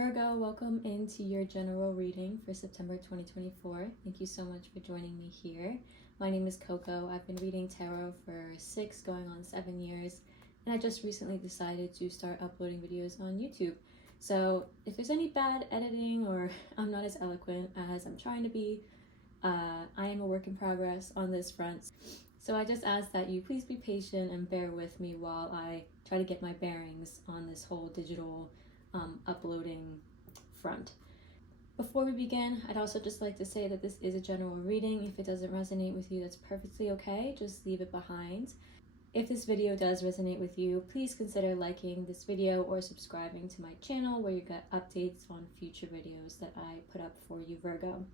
Virgo, welcome into your general reading for September 2024. Thank you so much for joining me here. My name is Coco. I've been reading tarot for 6 going on 7 years, and I just recently decided to start uploading videos on YouTube. So if there's any bad editing or I'm not as eloquent as I'm trying to be, I am a work in progress on this front. So I just ask that you please be patient and bear with me while I try to get my bearings on this whole digital uploading front. Before we begin, I'd also just like to say that this is a general reading. If it doesn't resonate with you, that's perfectly okay. Just leave it behind. If this video does resonate with you, please consider liking this video or subscribing to my channel where you get updates on future videos that I put up for you, Virgo.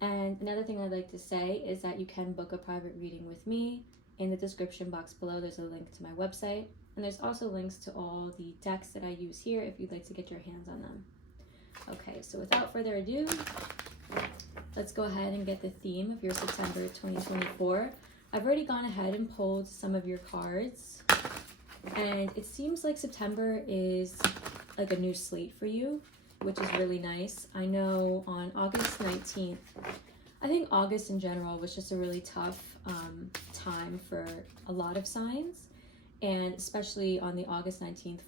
And another thing I'd like to say is that you can book a private reading with me. In the description box below, there's a link to my website. And there's also links to all the decks that I use here if you'd like to get your hands on them. Okay, so without further ado, let's go ahead and get the theme of your September 2024. I've already gone ahead and pulled some of your cards. And it seems like September is like a new slate for you, which is really nice. I know on August 19th, I think August in general was just a really tough time for a lot of signs. And especially on the August 19th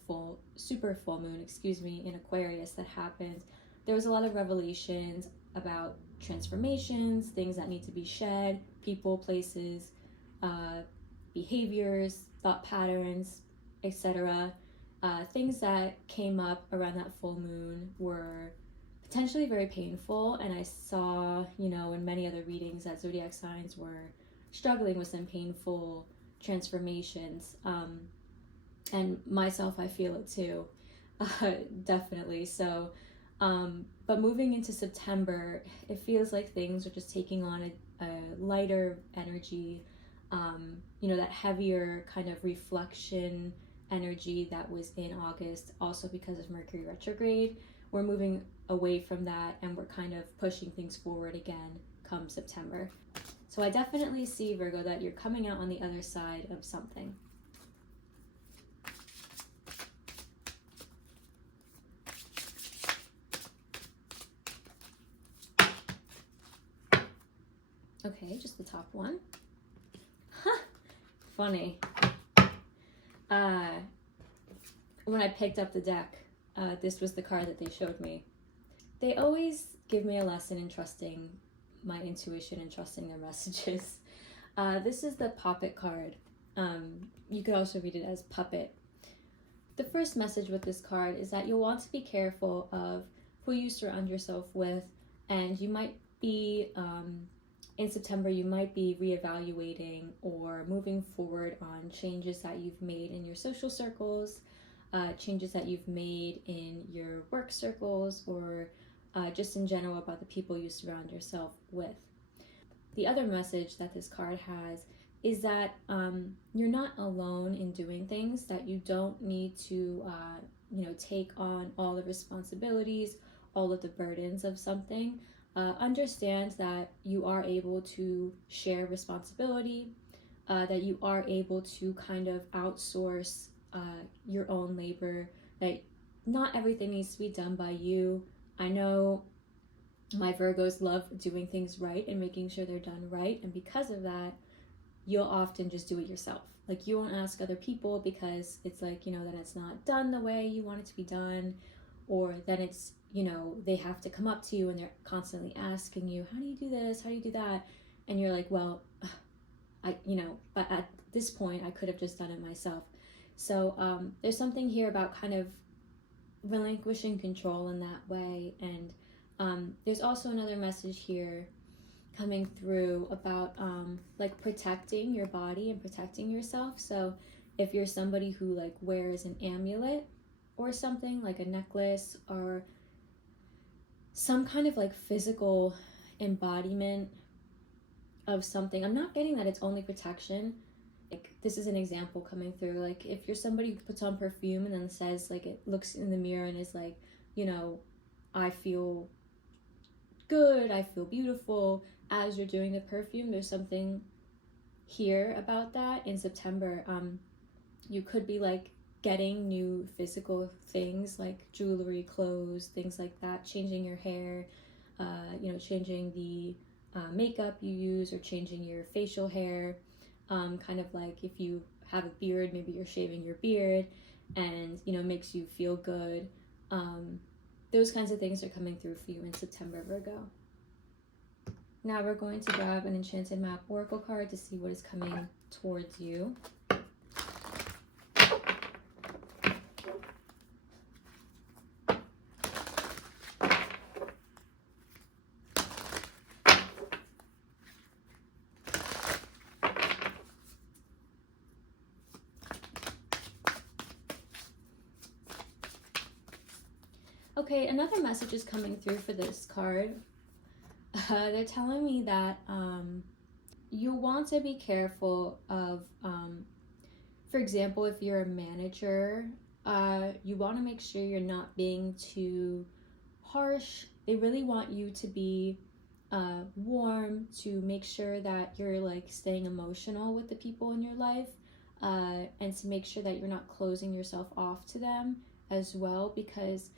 super full moon, in Aquarius that happened, there was a lot of revelations about transformations, things that need to be shed, people, places, behaviors, thought patterns, etc. Things that came up around that full moon were potentially very painful, and I saw, in many other readings that zodiac signs were struggling with some painful transformations, and myself, I feel it too, definitely. So but moving into September, it feels like things are just taking on a lighter energy, that heavier kind of reflection energy that was in August, also because of Mercury retrograde. We're moving away from that and we're kind of pushing things forward again come September. So I definitely see, Virgo, that you're coming out on the other side of something. Okay, just the top one. Huh, funny. When I picked up the deck, this was the card that they showed me. They always give me a lesson in trusting my intuition and trusting their messages. This is the Puppet card. You could also read it as Puppet. The first message with this card is that you'll want to be careful of who you surround yourself with, and you might be, in September, you might be reevaluating or moving forward on changes that you've made in your social circles, changes that you've made in your work circles, or just in general about the people you surround yourself with. The other message that this card has is that you're not alone in doing things, that you don't need to take on all the responsibilities, all of the burdens of something. Understand that you are able to share responsibility, that you are able to kind of outsource your own labor, that not everything needs to be done by you. I know my Virgos love doing things right and making sure they're done right, and because of that, you'll often just do it yourself. Like, you won't ask other people because it's like, that it's not done the way you want it to be done, or then it's, they have to come up to you and they're constantly asking you, how do you do this? How do you do that? And you're like, well, but at this point I could have just done it myself. So there's something here about kind of relinquishing control in that way. And there's also another message here coming through about like protecting your body and protecting yourself. So if you're somebody who like wears an amulet or something, like a necklace or some kind of like physical embodiment of something, I'm not getting that it's only protection. Like, this is an example coming through. Like, if you're somebody who puts on perfume and then says, like, it looks in the mirror and is like, I feel good, I feel beautiful as you're doing the perfume, there's something here about that in September. You could be like getting new physical things like jewelry, clothes, things like that, changing your hair, changing the makeup you use, or changing your facial hair. Kind of like if you have a beard, maybe you're shaving your beard and, makes you feel good. Those kinds of things are coming through for you in September, Virgo. Now we're going to grab an Enchanted Map Oracle card to see what is coming towards you. Okay, another message is coming through for this card. They're telling me that you want to be careful of, for example, if you're a manager, you want to make sure you're not being too harsh. They really want you to be warm, to make sure that you're like staying emotional with the people in your life, and to make sure that you're not closing yourself off to them as well, because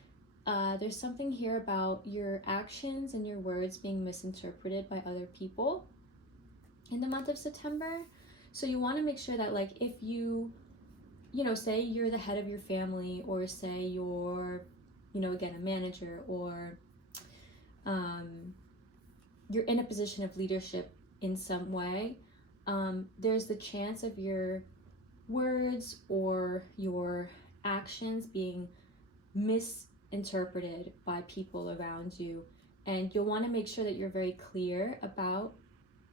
there's something here about your actions and your words being misinterpreted by other people in the month of September. So you want to make sure that, like, if you say you're the head of your family, or say you're, again, a manager, or you're in a position of leadership in some way, there's the chance of your words or your actions being misinterpreted by people around you, and you'll want to make sure that you're very clear about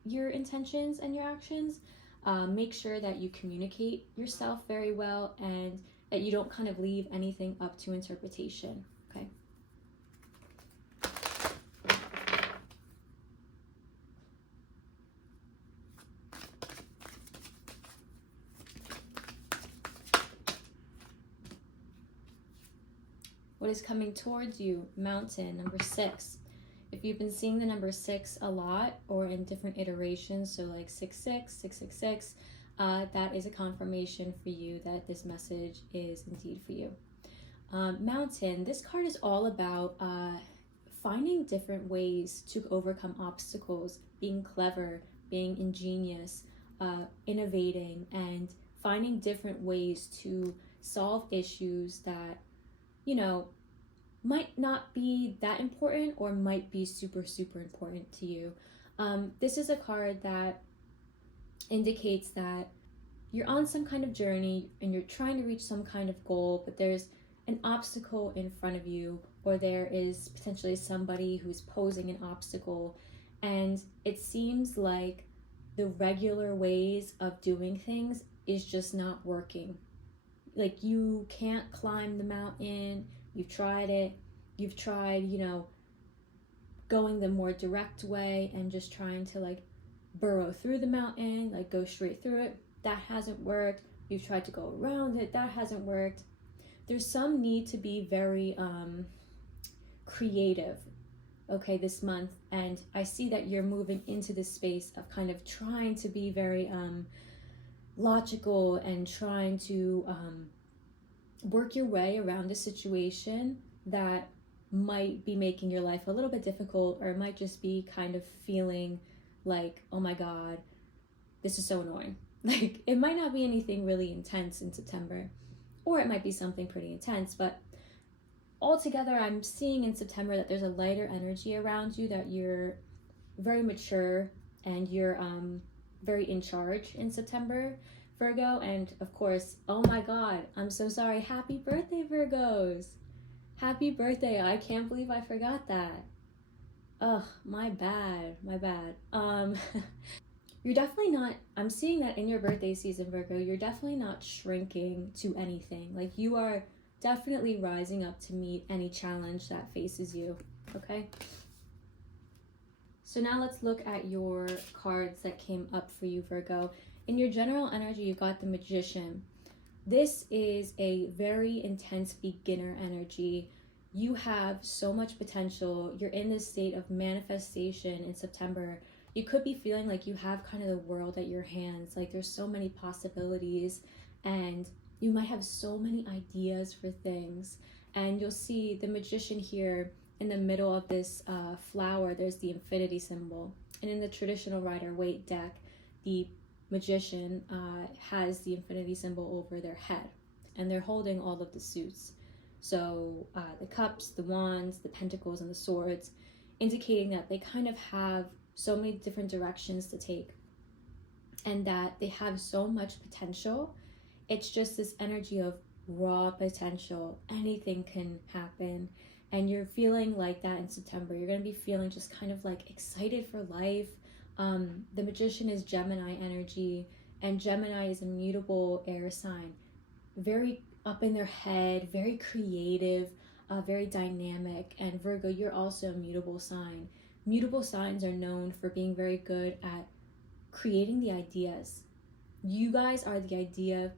your intentions and your actions. Make sure that you communicate yourself very well, and that you don't kind of leave anything up to interpretation. Okay. What is coming towards you? Mountain, number 6. If you've been seeing the number 6 a lot, or in different iterations, so like 66, 666, that is a confirmation for you that this message is indeed for you. Mountain, this card is all about finding different ways to overcome obstacles, being clever, being ingenious, innovating, and finding different ways to solve issues that might not be that important, or might be super, super important to you. This is a card that indicates that you're on some kind of journey and you're trying to reach some kind of goal, but there's an obstacle in front of you, or there is potentially somebody who's posing an obstacle, and it seems like the regular ways of doing things is just not working. Like, you can't climb the mountain. You've tried it. You've tried, going the more direct way and just trying to like burrow through the mountain, like go straight through it. That hasn't worked. You've tried to go around it. That hasn't worked. There's some need to be very creative, okay, this month. And I see that you're moving into this space of kind of trying to be very logical, and trying to work your way around a situation that might be making your life a little bit difficult, or it might just be kind of feeling like, oh my God, this is so annoying. Like, it might not be anything really intense in September, or it might be something pretty intense, but altogether I'm seeing in September that there's a lighter energy around you, that you're very mature, and you're very in charge in September, Virgo. And of course, oh my God, I'm so sorry. Happy birthday, Virgos. Happy birthday. I can't believe I forgot that. Ugh, my bad. You're definitely not, I'm seeing that in your birthday season, Virgo, you're definitely not shrinking to anything. Like, you are definitely rising up to meet any challenge that faces you, okay? So now let's look at your cards that came up for you, Virgo. In your general energy, you got the Magician. This is a very intense beginner energy. You have so much potential. You're in this state of manifestation in September. You could be feeling like you have kind of the world at your hands. Like, there's so many possibilities, and You might have so many ideas for things, and you'll see the magician here in the middle of this flower. There's the infinity symbol, and in the traditional Rider-Waite deck, the magician has the infinity symbol over their head, and they're holding all of the suits. So the cups, the wands, the pentacles, and the swords, indicating that they kind of have so many different directions to take, and that they have so much potential. It's just this energy of raw potential. Anything can happen. And you're feeling like that in September. You're going to be feeling just kind of like excited for life. The magician is Gemini energy, and Gemini is a mutable air sign. Very up in their head, very creative, very dynamic. And Virgo, you're also a mutable sign. Mutable signs are known for being very good at creating the ideas. You guys are the idea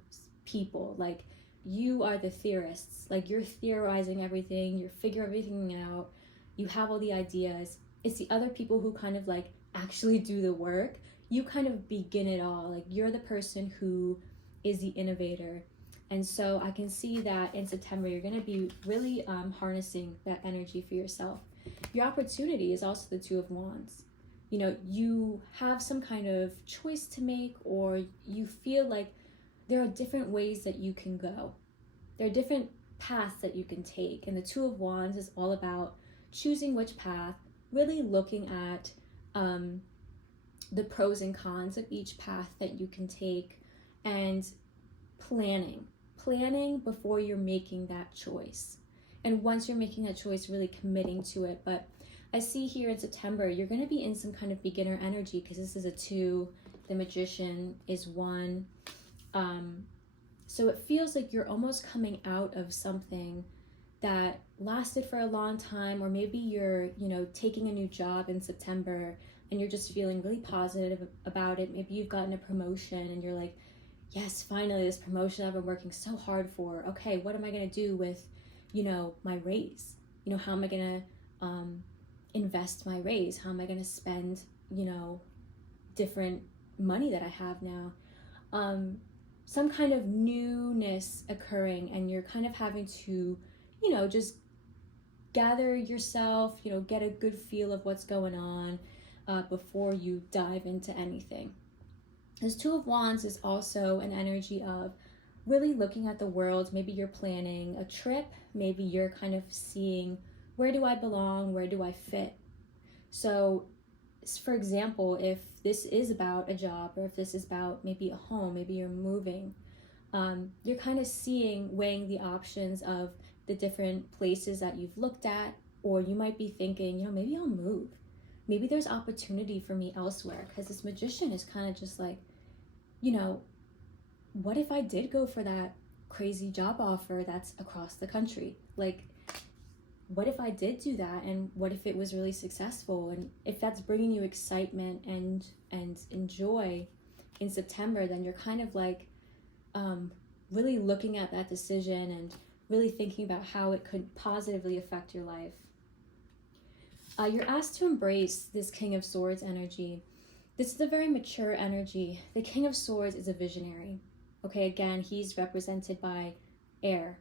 people. Like, you are the theorists. Like, you're theorizing everything, you're figuring everything out, you have all the ideas. It's the other people who kind of like actually do the work. You kind of begin it all. Like, you're the person who is the innovator. And so I can see that in September you're going to be really harnessing that energy for yourself. Your opportunity is also the Two of Wands. You know, you have some kind of choice to make, or you feel like there are different ways that you can go. There are different paths that you can take. And the Two of Wands is all about choosing which path, really looking at the pros and cons of each path that you can take, and planning before you're making that choice. And once you're making that choice, really committing to it. But I see here in September, you're going to be in some kind of beginner energy, because this is a 2, the magician is 1. So it feels like you're almost coming out of something that lasted for a long time, or maybe you're, you know, taking a new job in September and you're just feeling really positive about it. Maybe you've gotten a promotion and you're like, yes, finally, this promotion I've been working so hard for. Okay, what am I going to do with, you know, my raise? You know, how am I going to invest my raise? How am I going to spend, you know, different money that I have now? Some kind of newness occurring, and you're kind of having to, you know, just gather yourself, you know, get a good feel of what's going on before you dive into anything. This Two of Wands is also an energy of really looking at the world. Maybe you're planning a trip. Maybe you're kind of seeing, where do I belong? Where do I fit? So, for example, if this is about a job, or if this is about maybe a home, maybe you're moving, you're kind of weighing the options of the different places that you've looked at. Or you might be thinking, you know, maybe I'll move. Maybe there's opportunity for me elsewhere, because this magician is kind of just like, you know, what if I did go for that crazy job offer that's across the country? Like, what if I did do that, and what if it was really successful? And if that's bringing you excitement and joy in September, then you're kind of like really looking at that decision and really thinking about how it could positively affect your life. You're asked to embrace this King of Swords energy. This is a very mature energy. The King of Swords is a visionary. Okay, again, he's represented by air.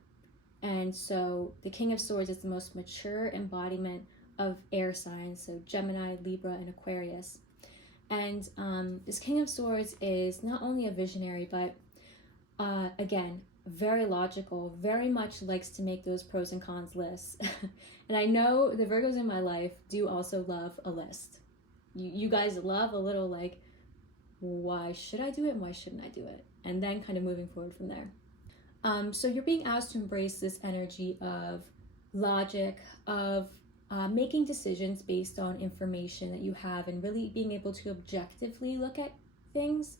And so the King of Swords is the most mature embodiment of air signs, so Gemini, Libra, and Aquarius. And this King of Swords is not only a visionary, but again, very logical, very much likes to make those pros and cons lists. And I know the Virgos in my life do also love a list. You guys love a little like, why should I do it and why shouldn't I do it? And then kind of moving forward from there. So you're being asked to embrace this energy of logic, of making decisions based on information that you have, and really being able to objectively look at things,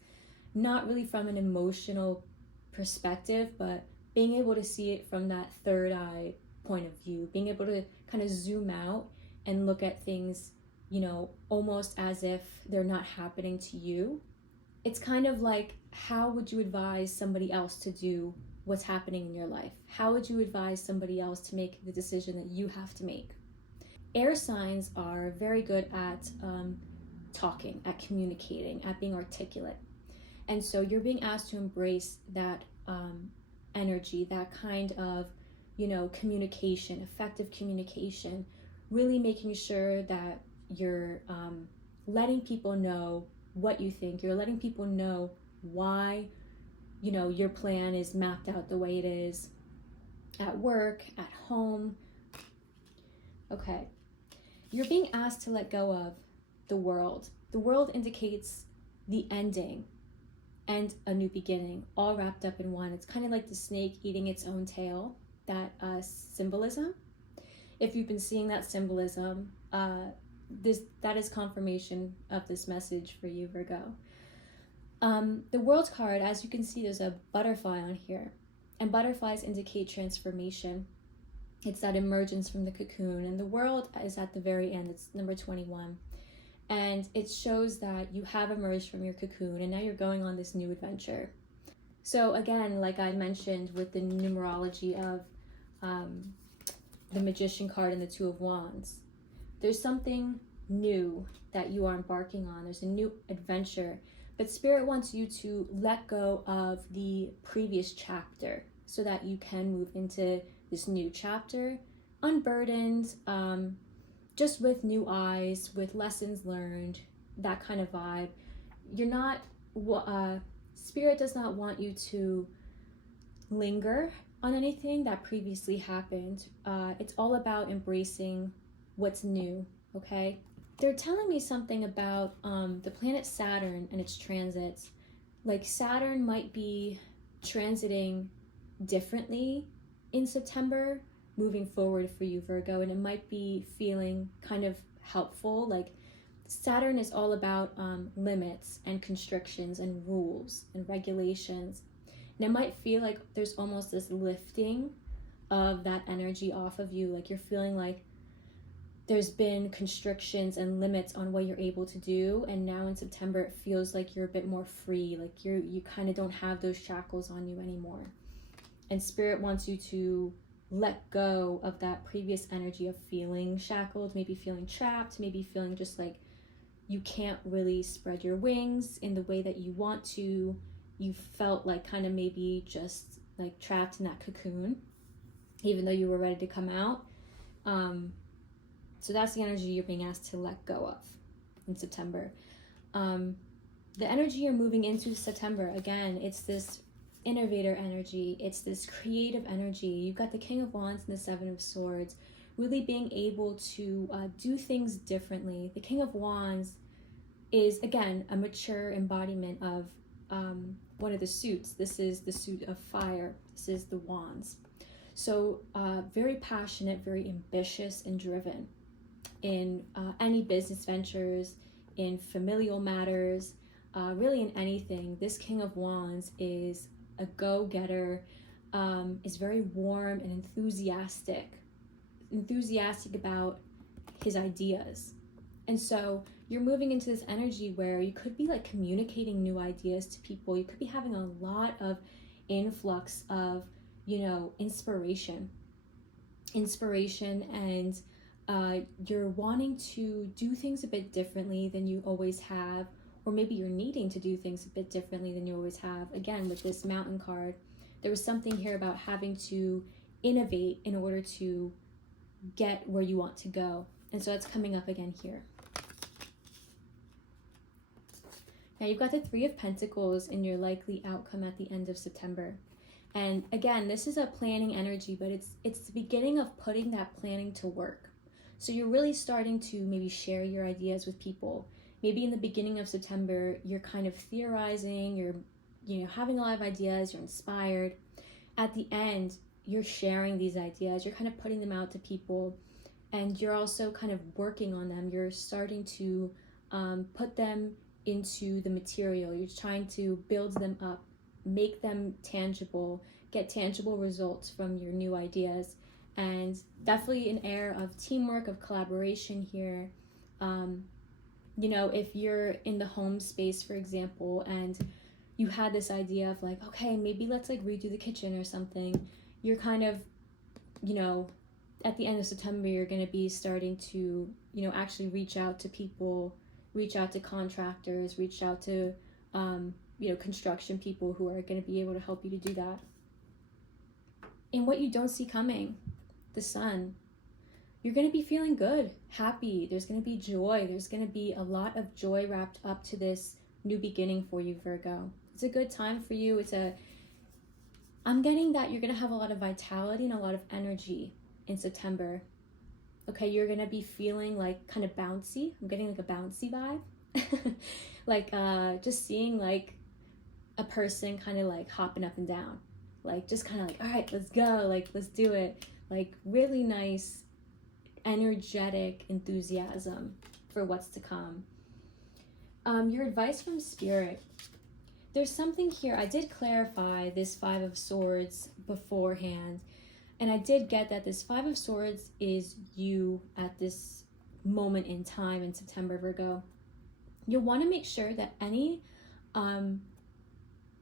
not really from an emotional perspective, but being able to see it from that third eye point of view, being able to kind of zoom out and look at things, you know, almost as if they're not happening to you. It's kind of like, how would you advise somebody else to do what's happening in your life? How would you advise somebody else to make the decision that you have to make? Air signs are very good at talking, at communicating, at being articulate. And so you're being asked to embrace that energy, that kind of, communication, effective communication, really making sure that you're letting people know what you think. You're letting people know why, your plan is mapped out the way it is at work, at home. Okay. You're being asked to let go of the world. The world indicates the ending and a new beginning, all wrapped up in one. It's kind of like the snake eating its own tail, that symbolism. If you've been seeing that symbolism, that is confirmation of this message for you, Virgo. The World card, as you can see, there's a butterfly on here, and butterflies indicate transformation. It's that emergence from the cocoon, and the World is at the very end. It's number 21, and it shows that you have emerged from your cocoon, and now you're going on this new adventure. So again, like I mentioned with the numerology of the Magician card and the Two of Wands, there's something new that you are embarking on. There's a new adventure, but Spirit wants you to let go of the previous chapter so that you can move into this new chapter, unburdened, just with new eyes, with lessons learned, that kind of vibe. You're not, Spirit does not want you to linger on anything that previously happened. It's all about embracing what's new, okay? They're telling me something about the planet Saturn and its transits. Like Saturn might be transiting differently in September moving forward for you, Virgo, and it might be feeling kind of helpful. Like Saturn is all about limits and constrictions and rules and regulations. And it might feel like there's almost this lifting of that energy off of you. Like you're feeling like there's been constrictions and limits on what you're able to do, and now in September it feels like you're a bit more free, like you kind of don't have those shackles on you anymore. And Spirit wants you to let go of that previous energy of feeling shackled, maybe feeling trapped, maybe feeling just like you can't really spread your wings in the way that you want to. You felt like kind of maybe just like trapped in that cocoon, even though you were ready to come out. So that's the energy you're being asked to let go of in September. The energy you're moving into September, again, it's this innovator energy. It's this creative energy. You've got the King of Wands and the Seven of Swords, really being able to do things differently. The King of Wands is, again, a mature embodiment of one of the suits. This is the suit of fire. This is the Wands. So very passionate, very ambitious and driven in any business ventures, in familial matters, really in anything. This King of Wands is a go-getter, is very warm and enthusiastic about his ideas. And so you're moving into this energy where you could be like communicating new ideas to people. You could be having a lot of influx of, inspiration, and you're wanting to do things a bit differently than you always have, or maybe you're needing to do things a bit differently than you always have. Again, with this Mountain card, there was something here about having to innovate in order to get where you want to go. And so that's coming up again here. Now you've got the Three of Pentacles in your likely outcome at the end of September. And again, this is a planning energy, but it's the beginning of putting that planning to work. So you're really starting to maybe share your ideas with people. Maybe in the beginning of September, you're kind of theorizing, you're having a lot of ideas, you're inspired. At the end, you're sharing these ideas, you're kind of putting them out to people, and you're also kind of working on them. You're starting to put them into the material. You're trying to build them up, make them tangible, get tangible results from your new ideas. And definitely an air of teamwork, of collaboration here. If you're in the home space, for example, and you had this idea of like, okay, maybe let's like redo the kitchen or something, you're kind of, at the end of September, you're going to be starting to, actually reach out to people, reach out to contractors, reach out to, construction people who are going to be able to help you to do that. in what you don't see coming, the sun. You're going to be feeling good, happy. There's going to be joy. There's going to be a lot of joy wrapped up to this new beginning for you, Virgo. It's a good time for you. I'm getting that you're going to have a lot of vitality and a lot of energy in September. Okay, you're going to be feeling like kind of bouncy. I'm getting like a bouncy vibe. Like just seeing like a person kind of like hopping up and down. Like just kind of like, all right, let's go. Like, let's do it. Like really nice, energetic enthusiasm for what's to come. Your advice from Spirit. There's something here. I did clarify this Five of Swords beforehand, and I did get that this Five of Swords is you at this moment in time in September, Virgo. You'll want to make sure that any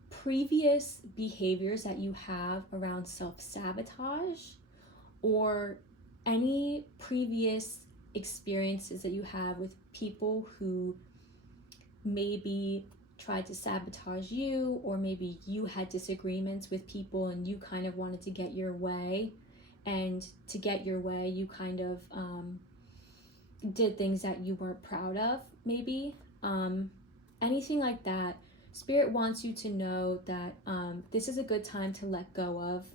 previous behaviors that you have around self-sabotage or any previous experiences that you have with people who maybe tried to sabotage you, or maybe you had disagreements with people and you kind of wanted to get your way, and to get your way you kind of did things that you weren't proud of, maybe anything like that. Spirit wants you to know that this is a good time to let go of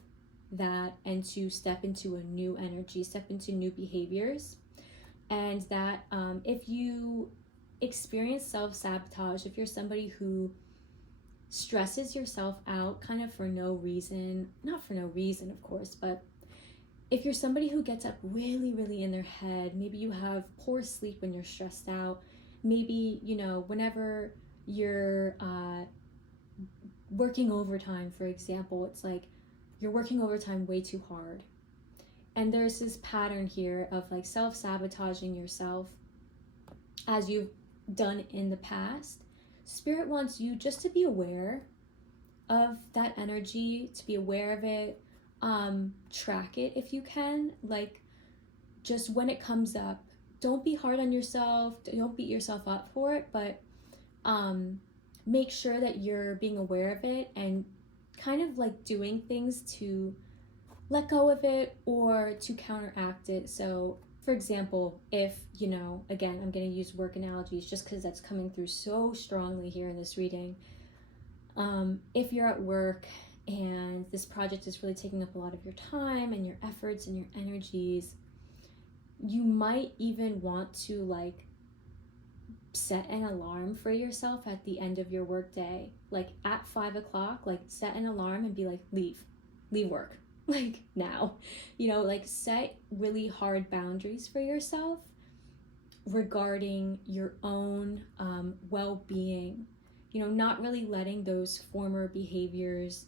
that and to step into a new energy, step into new behaviors. And that if you experience self-sabotage, if you're somebody who stresses yourself out kind of for no reason, not for no reason of course, but if you're somebody who gets up really, really in their head, maybe you have poor sleep when you're stressed out, maybe, you know, whenever you're working overtime, for example, it's like you're working overtime way too hard. And there's this pattern here of like self-sabotaging yourself as you've done in the past. Spirit wants you just to be aware of that energy, to be aware of it, track it if you can, like just when it comes up, don't be hard on yourself, don't beat yourself up for it, but make sure that you're being aware of it and kind of like doing things to let go of it or to counteract it. So for example, if, you know, again, I'm going to use work analogies just because that's coming through so strongly here in this reading. If you're at work and this project is really taking up a lot of your time and your efforts and your energies, you might even want to like set an alarm for yourself at the end of your work day, like at 5 o'clock, like set an alarm and be like, leave work, like now, you know, like set really hard boundaries for yourself regarding your own well-being, you know, not really letting those former behaviors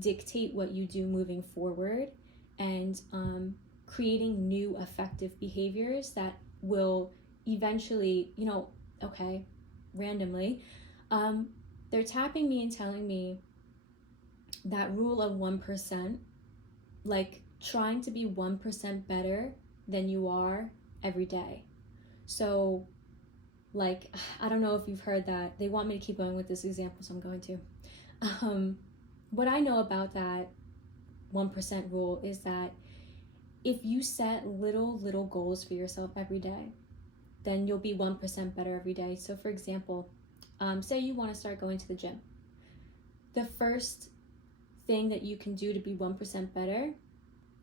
dictate what you do moving forward, and creating new effective behaviors that will eventually, you know, okay, randomly, they're tapping me and telling me that rule of 1%, like trying to be 1% better than you are every day. So like, I don't know if you've heard that. They want me to keep going with this example, so I'm going to. What I know about that 1% rule is that if you set little goals for yourself every day, then you'll be 1% better every day. So for example, say you want to start going to the gym. The first thing that you can do to be 1% better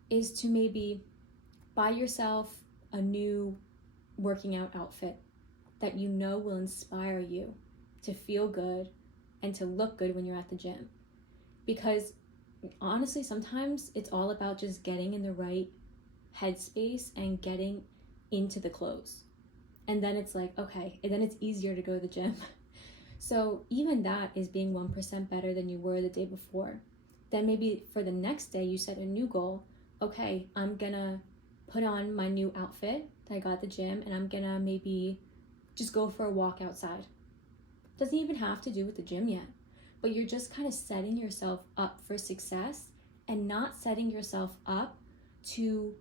is to maybe buy yourself a new working out outfit that you know will inspire you to feel good and to look good when you're at the gym. Because honestly, sometimes it's all about just getting in the right headspace and getting into the clothes. And then it's like, okay, and then it's easier to go to the gym. So even that is being 1% better than you were the day before. Then maybe for the next day, you set a new goal. Okay, I'm gonna put on my new outfit that I got at the gym, and I'm gonna maybe just go for a walk outside. Doesn't even have to do with the gym yet, but you're just kind of setting yourself up for success and not setting yourself up to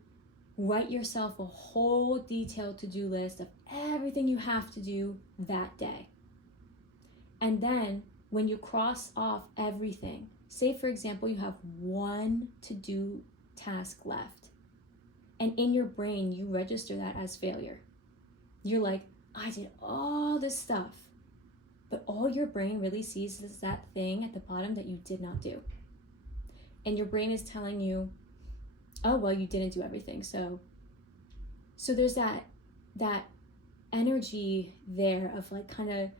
write yourself a whole detailed to-do list of everything you have to do that day. And then when you cross off everything, say for example, you have one to-do task left. And in your brain, you register that as failure. You're like, I did all this stuff, but all your brain really sees is that thing at the bottom that you did not do. And your brain is telling you, oh, well, you didn't do everything. So there's that energy there of like kind of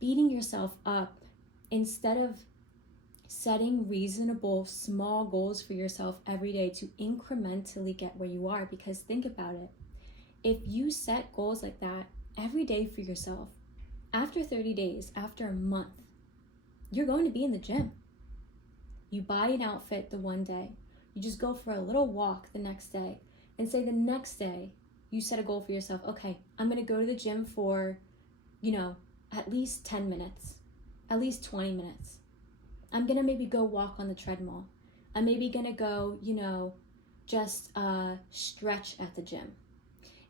beating yourself up instead of setting reasonable small goals for yourself every day to incrementally get where you are. Because think about it. If you set goals like that every day for yourself, after 30 days, after a month, you're going to be in the gym. You buy an outfit the one day, you just go for a little walk the next day, and say the next day you set a goal for yourself. Okay, I'm going to go to the gym for, at least 10 minutes, at least 20 minutes. I'm going to maybe go walk on the treadmill. I'm maybe going to go, just stretch at the gym.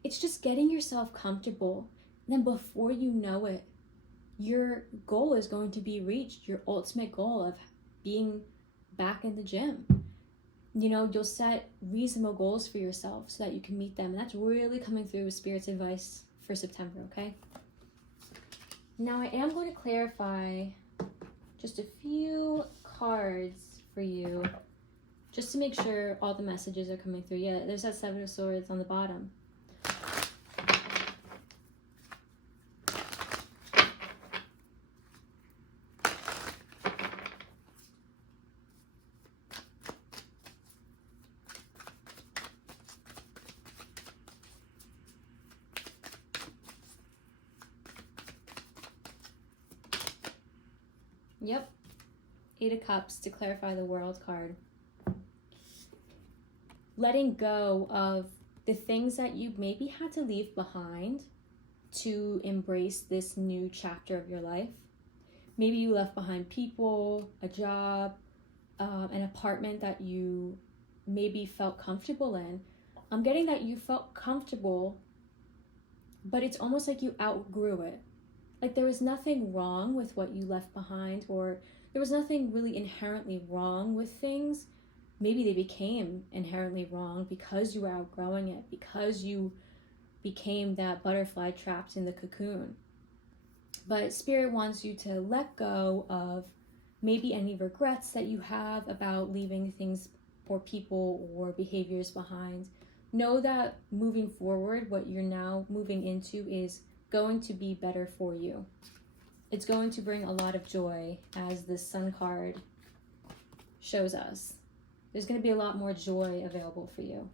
It's just getting yourself comfortable. And then before you know it, your goal is going to be reached, your ultimate goal of being back in the gym. You'll set reasonable goals for yourself so that you can meet them. And that's really coming through with Spirit's advice for September, okay? Now I am going to clarify just a few cards for you, just to make sure all the messages are coming through. Yeah, there's that Seven of Swords on the bottom. Yep, Eight of Cups to clarify the World card. Letting go of the things that you maybe had to leave behind to embrace this new chapter of your life. Maybe you left behind people, a job, an apartment that you maybe felt comfortable in. I'm getting that you felt comfortable, but it's almost like you outgrew it. Like there was nothing wrong with what you left behind, or there was nothing really inherently wrong with things. Maybe they became inherently wrong because you were outgrowing it, because you became that butterfly trapped in the cocoon. But Spirit wants you to let go of maybe any regrets that you have about leaving things or people or behaviors behind. Know that moving forward, what you're now moving into is going to be better for you. It's going to bring a lot of joy, as the Sun card shows us. There's going to be a lot more joy available for you.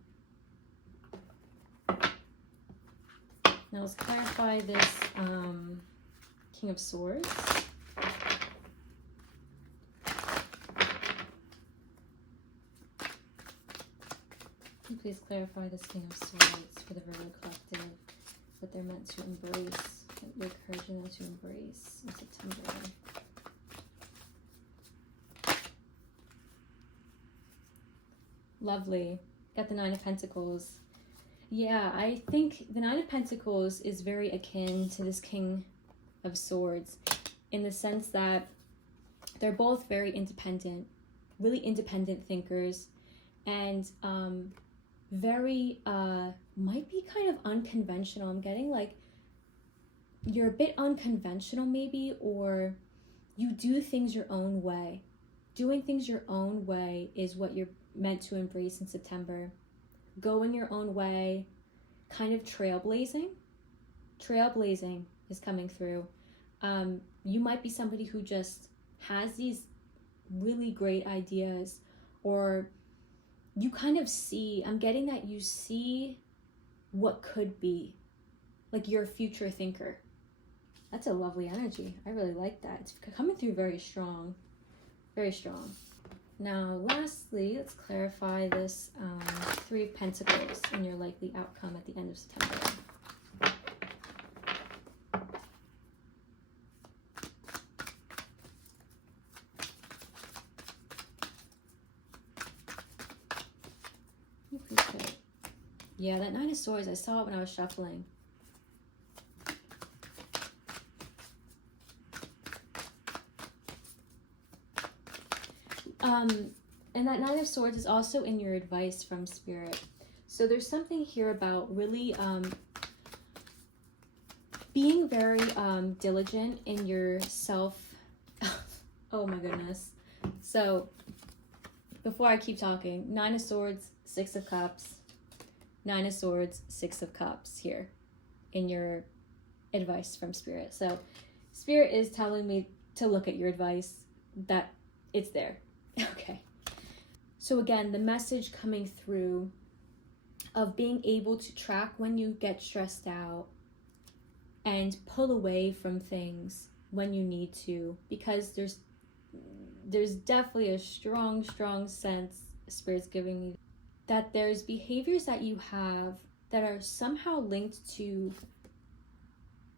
Now let's clarify this King of Swords. Can you please clarify this King of Swords for the Virgo Collective, what they're meant to embrace, what you're encouraging them to embrace in September. Lovely. Got the Nine of Pentacles. Yeah, I think the Nine of Pentacles is very akin to this King of Swords in the sense that they're both very independent, really independent thinkers, and very, might be kind of unconventional. I'm getting like you're a bit unconventional maybe, or you do things your own way. Doing things your own way is what you're meant to embrace in September. Going your own way, kind of trailblazing. Trailblazing is coming through. You might be somebody who just has these really great ideas, or you kind of see, I'm getting that you see what could be. Like you're a future thinker. That's a lovely energy. I really like that. It's coming through very strong. Very strong. Now, lastly, let's clarify this Three of Pentacles and your likely outcome at the end of September. Yeah, that Nine of Swords, I saw it when I was shuffling. And that Nine of Swords is also in your advice from Spirit. So there's something here about really being very diligent in your self. Oh my goodness. So before I keep talking, Nine of Swords, Six of Cups, Nine of Swords, Six of Cups here in your advice from Spirit. So Spirit is telling me to look at your advice, that it's there. Okay. So again, the message coming through of being able to track when you get stressed out and pull away from things when you need to, because there's definitely a strong sense Spirit's giving me that there's behaviors that you have that are somehow linked to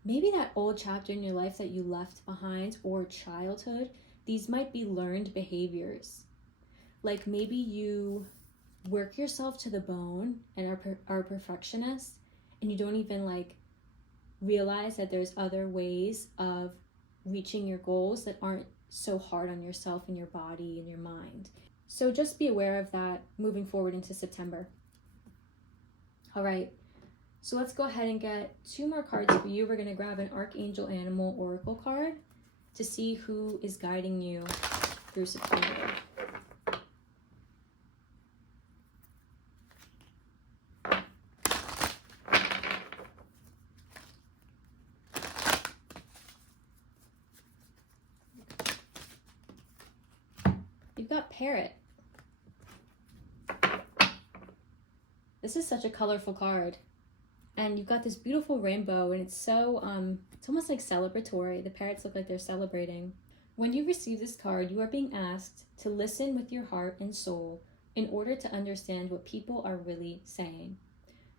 maybe that old chapter in your life that you left behind, or childhood. These might be learned behaviors. Like maybe you work yourself to the bone and are a perfectionist, and you don't even like realize that there's other ways of reaching your goals that aren't so hard on yourself and your body and your mind. So just be aware of that moving forward into September. All right, so let's go ahead and get 2 more cards for you. We're going to grab an Archangel Animal Oracle card to see who is guiding you through September. You've got Parrot. This is such a colorful card. And you've got this beautiful rainbow, and it's so, it's almost like celebratory. The parrots look like they're celebrating. When you receive this card, you are being asked to listen with your heart and soul in order to understand what people are really saying.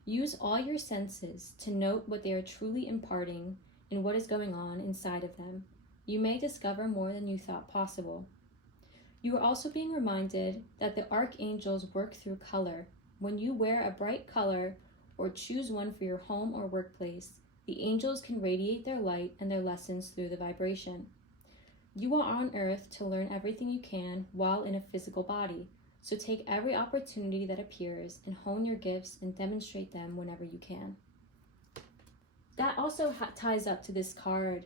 Use all your senses to note what they are truly imparting and what is going on inside of them. You may discover more than you thought possible. You are also being reminded that the archangels work through color. When you wear a bright color or choose one for your home or workplace, the angels can radiate their light and their lessons through the vibration. You are on earth to learn everything you can while in a physical body, so take every opportunity that appears and hone your gifts and demonstrate them whenever you can. That also ties up to this card,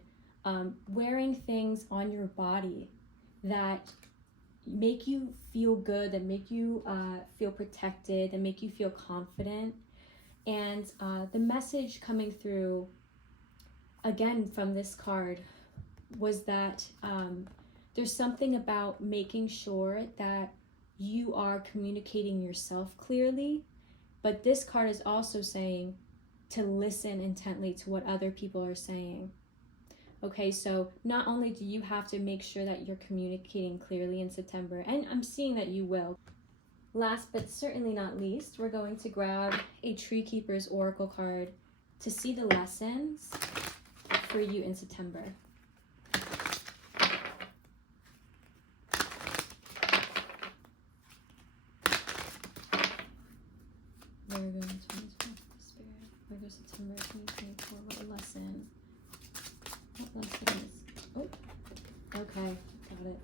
wearing things on your body that make you feel good, that make you feel protected, that make you feel confident. And the message coming through, again, from this card was that there's something about making sure that you are communicating yourself clearly, but this card is also saying to listen intently to what other people are saying. Okay, so not only do you have to make sure that you're communicating clearly in September, and I'm seeing that you will. Last but certainly not least, we're going to grab a Tree Keeper's Oracle card to see the lessons for you in September. Virgo 2024 Spirit. Virgo September 2024. What lesson? What lesson is? Oh, okay, got it.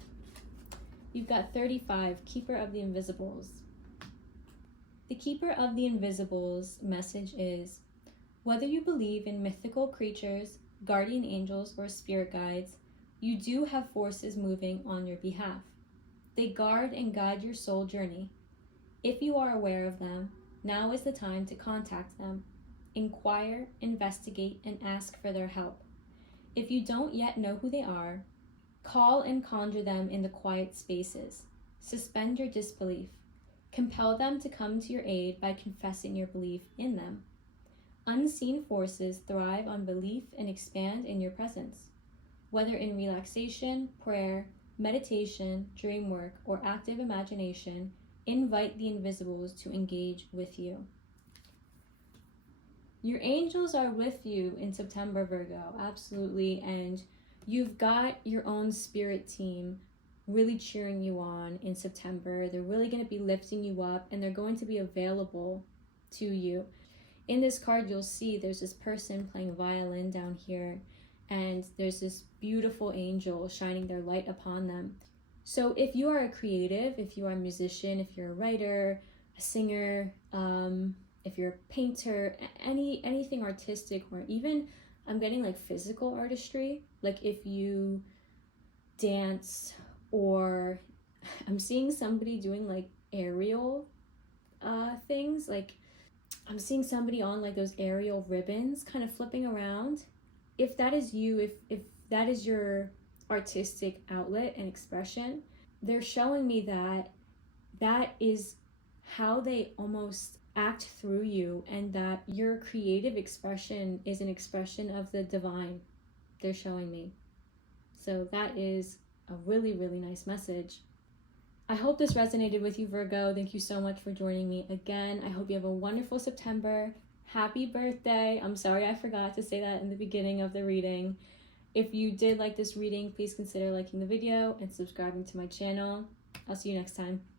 You've got 35, Keeper of the Invisibles. The Keeper of the Invisibles message is, whether you believe in mythical creatures, guardian angels, or spirit guides, you do have forces moving on your behalf. They guard and guide your soul journey. If you are aware of them, now is the time to contact them. Inquire, investigate, and ask for their help. If you don't yet know who they are, call and conjure them in the quiet spaces. Suspend your disbelief. Compel them to come to your aid by confessing your belief in them. Unseen forces thrive on belief and expand in your presence. Whether in relaxation, prayer, meditation, dream work, or active imagination, invite the invisibles to engage with you. Your angels are with you in September, Virgo, absolutely, and you've got your own spirit team really cheering you on in September. They're really going to be lifting you up, and they're going to be available to you. In this card, you'll see there's this person playing violin down here, and there's this beautiful angel shining their light upon them. So if you are a creative, if you are a musician, if you're a writer, a singer, if you're a painter, anything artistic, or even I'm getting like physical artistry, like if you dance, or I'm seeing somebody doing like aerial things, like I'm seeing somebody on like those aerial ribbons kind of flipping around. If that is you, if that is your artistic outlet and expression, they're showing me that that is how they almost act through you, and that your creative expression is an expression of the divine, they're showing me. So that is a really, really nice message. I hope this resonated with you, Virgo. Thank you so much for joining me again. I hope you have a wonderful September. Happy birthday. I'm sorry I forgot to say that in the beginning of the reading. If you did like this reading, please consider liking the video and subscribing to my channel. I'll see you next time.